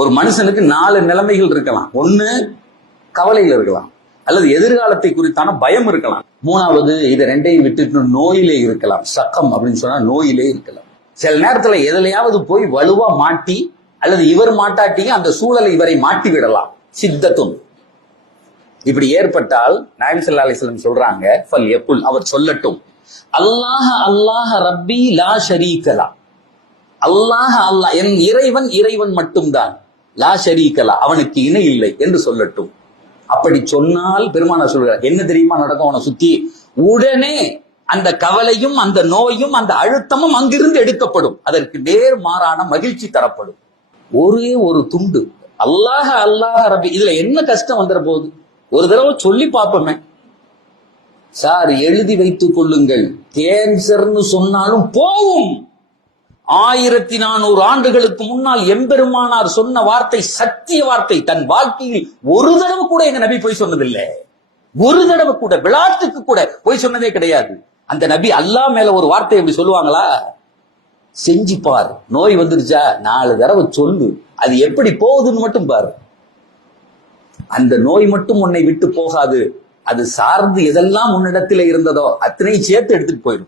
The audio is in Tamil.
ஒரு மனுஷனுக்கு 4 நிலைமைகள் இருக்கலாம். ஒண்ணு கவலையில் இருக்கலாம், அல்லது எதிர்காலத்தை குறித்தான பயம் இருக்கலாம். 3வது இதை 2ஐயும் விட்டுட்டு நோயிலே இருக்கலாம். சக்கம் அப்படின்னு சொன்னா நோயிலே இருக்கலாம். சில நேரத்துல எதுலையாவது போய் வலுவா மாட்டி, அல்லது இவர் மாட்டாட்டியும் அந்த சூழலை இவரை மாட்டி விடலாம். சித்தத்தும் இப்படி ஏற்பட்டால் நாயகம் ஸல்லல்லாஹு அலைஹி வஸல்லம் சொல்றாங்க, ஃபல் யகுல், அவர் சொல்லட்டும், அல்லாஹ் அல்லாஹ் ரப்பி லா ஷரீக லா, அல்லாஹ் அல்லாஹ் என் இறைவன் இறைவன் மட்டும்தான், லா ஷரீக லா அவனுக்கு இணை இல்லை என்று சொல்லட்டும். அப்படி சொன்னால் பெருமானார் சொல்றார், என்ன தெரியுமா நடக்கும் அவனை சுத்தி? உடனே அந்த கவலையும் அந்த நோயும் அந்த அழுத்தமும் அங்கிருந்து எடுக்கப்படும். அதற்கு நேர் மாறான மகிழ்ச்சி தரப்படும். ஒரே ஒரு துண்டு அல்லாஹ் அல்லாஹ் ரப்பி, இதுல என்ன கஷ்டம் வந்துட போகுது? ஒரு தடவை சொல்லி பார்ப்போமே. சார் எழுதி வைத்துக் கொள்ளுங்கள், கேன்சர்னு சொன்னாலும் போகும். 1400 ஆண்டுகளுக்கு முன்னால் எம்பெருமானார் சொன்ன வார்த்தை சத்திய வார்த்தை. தன் வாழ்க்கையில் ஒரு தடவை கூட எங்க நபி போய் சொன்னதில்லை. ஒரு தடவை கூட, விளையாட்டுக்கு கூட போய் சொன்னதே கிடையாது. அந்த நபி அல்லாஹ் மேல ஒரு வார்த்தை எப்படி சொல்லுவாங்களா? செஞ்சு பார், நோய் வந்துருச்சா 4 தடவை சொல்லு, அது எப்படி போகுதுன்னு மட்டும் பாரு. அந்த நோய் மட்டும் உன்னை விட்டு போகாது, அது சார்ந்து எதெல்லாம் உன்னிடத்தில் இருந்ததோ அத்தனை சேர்த்து எடுத்துட்டு போயிடும்.